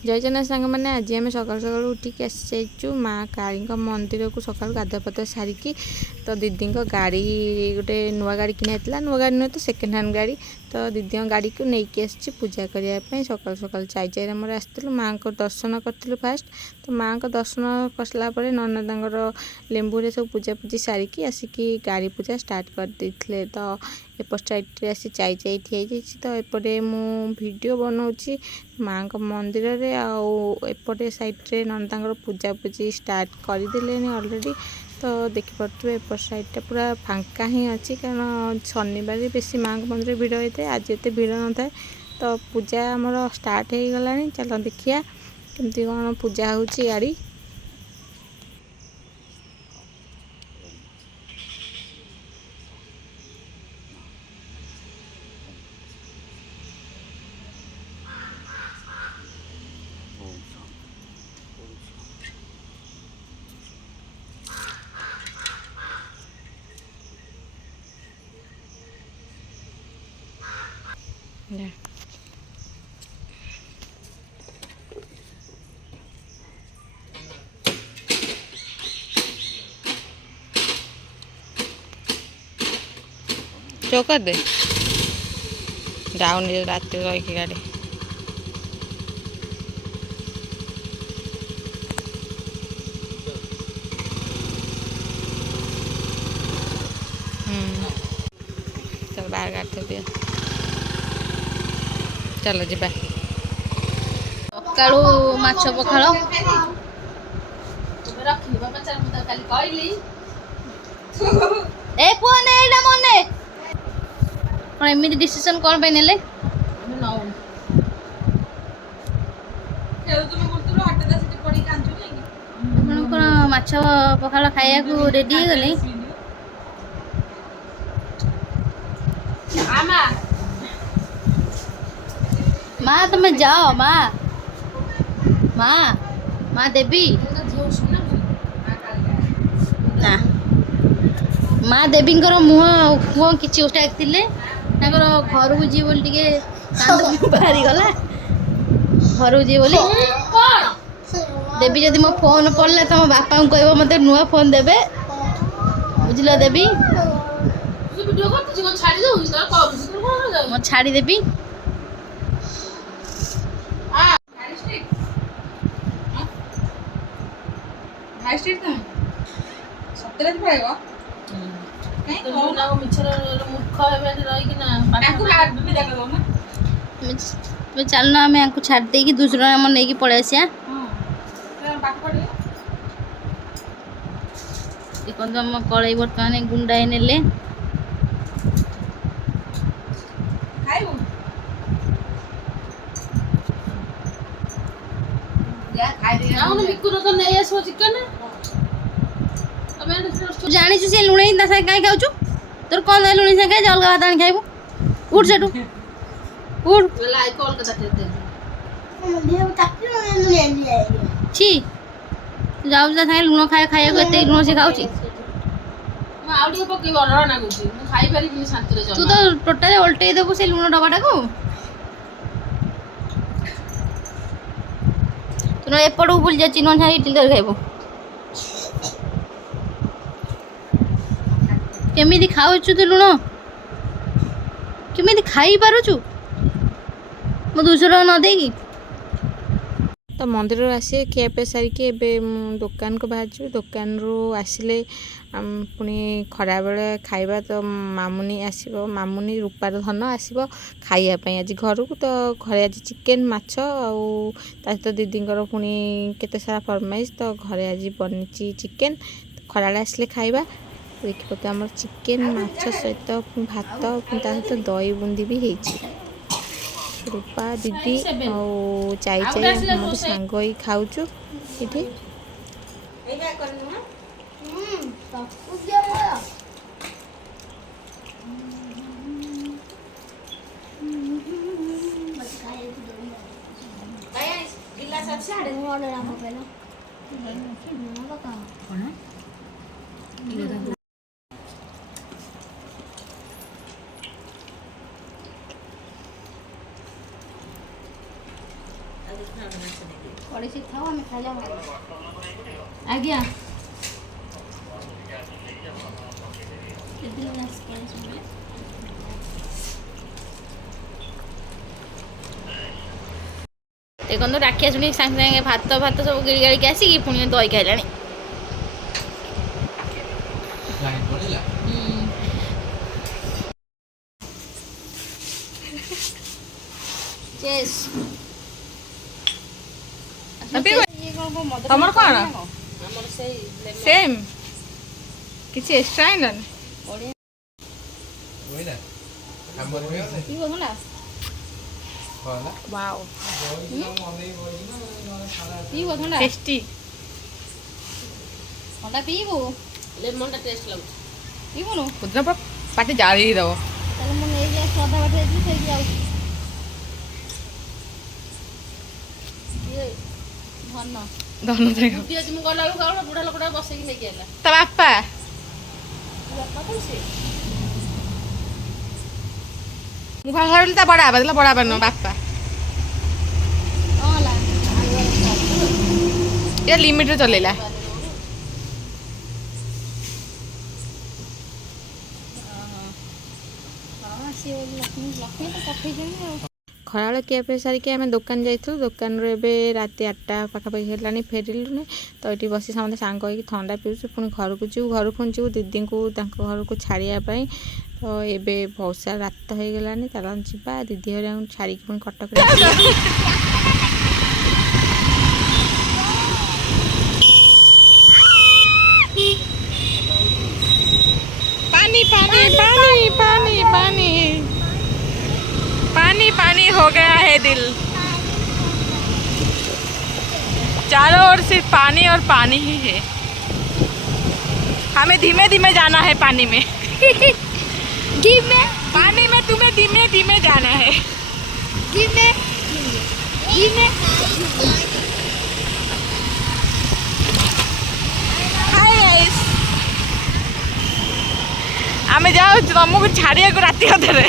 जय जगन्नाथ सांग मैंने आज आम सकाल सकाल उठिक आसी जाइचु माँ काली मंदिर को सकाल गाधुआ पाधुआ सारिकी तो दीदी गाड़ी गोटे नुआ गाड़ी किना नुआ गाड़ी नुहे तो सेकेंड हैंड गाड़ी तो दीदी गाड़ी को लेकिन आसी पूजा करने सकाल सकाल चाई मोर आसलु माँ को दर्शन करूँ फास्ट तो माँ को दर्शन करसापर नना लेंबू सब पूजा पूजी सारिकी आसिकी गाड़ी पूजा स्टार्ट कर देते तो एपट साइड आसी चाई ठिया तो एपटे वीडियो बनाऊँगी माँ को मंदिर रे आउपटे साइड्रे नंदा पूजा पूजी स्टार्ट करदे ऑलरेडी तो देखिपे एपट साइडटा पूरा फांका ही अच्छी कारण शनिवार बेसी माँ को मंदिर भिड़ होता है आज एत भिड़ न था तो पूजा आमर स्टार्ट हो गला चलो देखिया केमती कौन पूजा होची गाड़ी चौकर दे डाउन रात रही गाड़ी चल बाहर काट दिया चलो जी सकाळू माछ पखाळ ए पुआ ने एटा मने कोन एमिति डिसिजन कोन पे नेले माछ पखाळ खाइया को रेडी हो गले माँ तुम्हें जाओ माँ माँ माँ देवी ना माँ देवी मुह मुह कि उठाई घर को जी बोली टे बाहरी गला घर को जी बोली देवी जदि मो फोन पड़े तुम बापा को कह मत नुआ फोन देवे बुझल देवी छाड़ी देवी चल ना आम छाड़ दे दूसरा आम नहीं पलि आसिया देखो आम कड़े बर्तमान गुंडाए नेले जानी से लुण कहीं खाऊ तोर कौन लुणी से खाई अलग भात आनी खाइबू उठ से उठ छी जाऊ सागे लुण खाए खाया को लुण से खाऊ तू तो टोटाली ओल्टे देबू से लुण डबाटा को तू एपट बुल जा चिन्ह छाड़ी इडली तरी खाइबू केमिति खाऊछु तू लुण केमिति खाई पारुछु मो दूसरा न देगी तो मंदिर आसी खियापे सारिकी एवं दुकान को बाहर दुकान रू आसिले पुणी खरा बेले खाइबा तो मामुनी आसो मामुनी रूपार धन आसो खाइबापी आज घर को तो घरे आज चिकेन माछ आत दीदी पुणी केते सारा फरमाइश तो घरे आज बनी चिकेन खरा आसिले खाइबा देखिए तो आम चिकेन माछ सहित भात सहित दही बुंदी भी होती रूपा दीदी और चाई चाई सांग ही खाऊचु ये पड़े खाओ हमें खाइला आज्ञा देखो राखी शुणी सागे सागे भात भात सब गिड़ी गाड़ी आसिकी पुणी दही खाइला तमर कौन सेम किसी एक्स्ट्रा है ना वाओ टेस्टी थंडा पीबू लेमन टेस्ट लागु पीबुनु खुदना पर पाटे जारी ही दो चल मु नै जा सोडा बाटे जी से जाऊ ये धन धन देगा बुद्धि आज मु गला गाउडा बुढा लोकडा बसे कि नै केला ता बापा बापा कैसे मुखा हरल ता बड़ा बनो बापा होला ये लिमिट रे चलेला खराबे ଖିଆପିଆ ସାରିକି ଆମେ ଦୋକାନ ଯାଇଥିଲୁ ଦୋକାନରୁ ଏବେ ରାତି 8ଟା ପାଖାପାଖି ହେଲାଣି ଫେରିଲୁଣି ତ ଏଠି ବସି ସମସ୍ତେ ସାଙ୍ଗ ହେଇକି ଥଣ୍ଡା ପିଉଛୁ ପୁଣି ଘରକୁ ଯିବୁ ଘରକୁ ପୁଣି ଯିବୁ ଦିଦିଙ୍କୁ ତାଙ୍କ ଘରକୁ ଛାଡ଼ିବା ପାଇଁ ତ ଏବେ ବହୁତ ସାରା ରାତି ତ ହେଇଗଲାଣି ଚାଲ ଯିବା ଦିଦି ହରିଆଙ୍କୁ ଛାଡ଼ିକି ପୁଣି କଟକରେ पानी पानी पानी पानी पानी पानी पानी हो गया है दिल चारों ओर सिर्फ पानी और पानी ही है हमें धीमे धीमे जाना है पानी में धीमे पानी में तुम्हें धीमे धीमे जाना है धीमे धीमे हाय गाइस आमे जाओ तुमको छाड़िया को राती अधरे